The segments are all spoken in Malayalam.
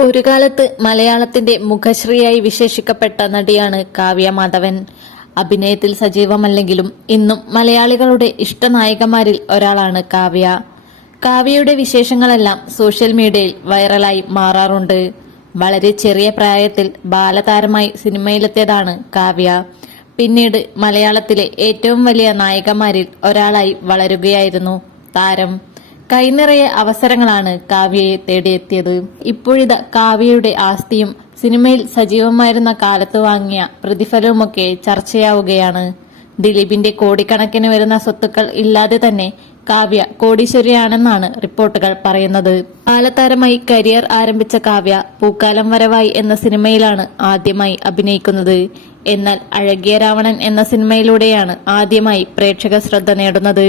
ഒരു കാലത്ത് മലയാളത്തിന്റെ മുഖശ്രീയായി വിശേഷിക്കപ്പെട്ട നടിയാണ് കാവ്യ മാധവൻ. അഭിനയത്തിൽ സജീവമല്ലെങ്കിലും ഇന്നും മലയാളികളുടെ ഇഷ്ടനായികമാരിൽ ഒരാളാണ് കാവ്യ. കാവ്യയുടെ വിശേഷങ്ങളെല്ലാം സോഷ്യൽ മീഡിയയിൽ വൈറലായി മാറാറുണ്ട്. വളരെ ചെറിയ പ്രായത്തിൽ ബാലതാരമായി സിനിമയിലെത്തിയതാണ് കാവ്യ. പിന്നീട് മലയാളത്തിലെ ഏറ്റവും വലിയ നായികമാരിൽ ഒരാളായി വളരുകയായിരുന്നു താരം. കൈനിറയെ അവസരങ്ങളാണ് കാവ്യയെ തേടിയെത്തിയത്. ഇപ്പോഴിത കാവ്യയുടെ ആസ്തിയും സിനിമയിൽ സജീവമായിരുന്ന കാലത്ത് വാങ്ങിയ പ്രതിഫലവുമൊക്കെ ചർച്ചയാവുകയാണ്. ദിലീപിന്റെ കോടിക്കണക്കിന് വരുന്ന സ്വത്തുക്കൾ ഇല്ലാതെ തന്നെ കാവ്യ കോടീശ്വരിയാണെന്നാണ് റിപ്പോർട്ടുകൾ പറയുന്നത്. ബാലതാരമായി കരിയർ ആരംഭിച്ച കാവ്യ പൂക്കാലം വരവായി എന്ന സിനിമയിലാണ് ആദ്യമായി അഭിനയിക്കുന്നത്. എന്നാൽ അഴകിയ രാവണൻ എന്ന സിനിമയിലൂടെയാണ് ആദ്യമായി പ്രേക്ഷക ശ്രദ്ധ നേടുന്നത്.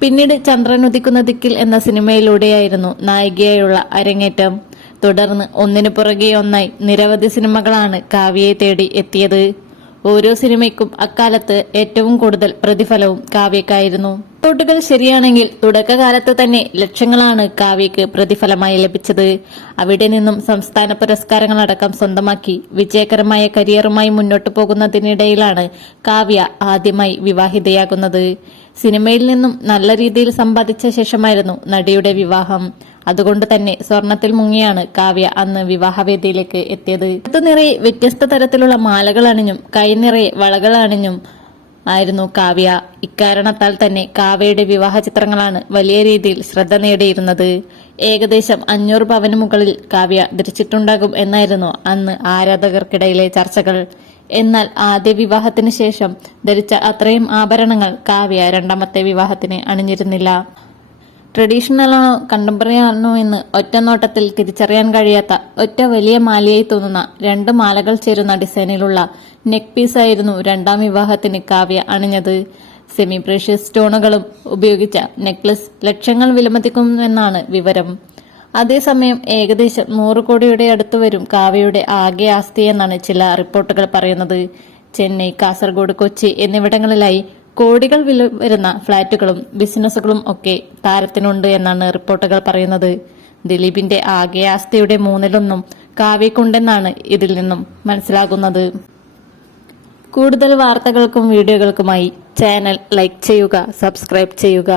പിന്നീട് ചന്ദ്രൻ ഉദിക്കുന്ന ദിക്കിൽ എന്ന സിനിമയിലൂടെയായിരുന്നു നായികയായുള്ള അരങ്ങേറ്റം. തുടർന്ന് ഒന്നിനു പുറകെ ഒന്നായി നിരവധി സിനിമകളാണ് കാവ്യയെ തേടി എത്തിയത്. ഓരോ സിനിമയ്ക്കും അക്കാലത്ത് ഏറ്റവും കൂടുതൽ പ്രതിഫലവും കാവ്യക്കായിരുന്നു. റിപ്പോർട്ടുകൾ ശരിയാണെങ്കിൽ തുടക്കകാലത്ത് തന്നെ ലക്ഷങ്ങളാണ് കാവ്യക്ക് പ്രതിഫലമായി ലഭിച്ചത്. അവിടെ നിന്നും സംസ്ഥാന പുരസ്കാരങ്ങളടക്കം സ്വന്തമാക്കി വിജയകരമായ കരിയറുമായി മുന്നോട്ടു പോകുന്നതിനിടയിലാണ് കാവ്യ ആദ്യമായി വിവാഹിതയാകുന്നത്. സിനിമയിൽ നിന്നും നല്ല രീതിയിൽ സമ്പാദിച്ച ശേഷമായിരുന്നു നടിയുടെ വിവാഹം. അതുകൊണ്ട് തന്നെ സ്വർണത്തിൽ മുങ്ങിയാണ് കാവ്യ അന്ന് വിവാഹവേദിയിലേക്ക് എത്തിയത്. അടുത്ത നിറയെ വ്യത്യസ്ത തരത്തിലുള്ള മാലകൾ കൈ നിറയെ വളകൾ ആയിരുന്നു കാവ്യ. ഇക്കാരണത്താൽ തന്നെ കാവ്യയുടെ വിവാഹ ചിത്രങ്ങളാണ് വലിയ രീതിയിൽ ശ്രദ്ധ നേടിയിരുന്നത്. ഏകദേശം അഞ്ഞൂറ് പവന് മുകളിൽ കാവ്യ ധരിച്ചിട്ടുണ്ടാകും എന്നായിരുന്നു അന്ന് ആരാധകർക്കിടയിലെ ചർച്ചകൾ. എന്നാൽ ആദ്യ വിവാഹത്തിന് ശേഷം ധരിച്ച അത്രയും ആഭരണങ്ങൾ കാവ്യ രണ്ടാമത്തെ വിവാഹത്തിന് അണിഞ്ഞിരുന്നില്ല. ട്രഡീഷണൽ ആണോ കണ്ടംപററി ആണോ എന്ന് ഒറ്റ നോട്ടത്തിൽ തിരിച്ചറിയാൻ കഴിയാത്ത ഒറ്റ വലിയ മാലയായി തോന്നുന്ന രണ്ട് മാലകൾ ചേരുന്ന ഡിസൈനിലുള്ള നെക്ക് പീസായിരുന്നു രണ്ടാം വിവാഹത്തിന് കാവ്യ അണിഞ്ഞത്. സെമി പ്രഷ്യസ് സ്റ്റോണുകളും ഉപയോഗിച്ച നെക്ലസ് ലക്ഷങ്ങൾ വിലമതിക്കുമെന്നാണ് വിവരം. അതേസമയം ഏകദേശം നൂറ് കോടിയുടെ അടുത്ത് വരും കാവ്യയുടെ ആകെ ആസ്തി എന്നാണ് ചില റിപ്പോർട്ടുകൾ പറയുന്നത്. ചെന്നൈ കാസർഗോഡ് കൊച്ചി എന്നിവിടങ്ങളിലായി കോടികൾ വില വരുന്ന ഫ്ളാറ്റുകളും ബിസിനസ്സുകളും ഒക്കെ താരത്തിനുണ്ട് എന്നാണ് റിപ്പോർട്ടുകൾ പറയുന്നത്. ദിലീപിന്റെ ആകെ ആസ്തിയുടെ മൂന്നിലൊന്നും കാവ്യക്കുണ്ടെന്നാണ് ഇതിൽ നിന്നും മനസ്സിലാകുന്നത്. കൂടുതൽ വാർത്തകൾക്കും വീഡിയോകൾക്കുമായി ചാനൽ ലൈക്ക് ചെയ്യുക സബ്സ്ക്രൈബ് ചെയ്യുക.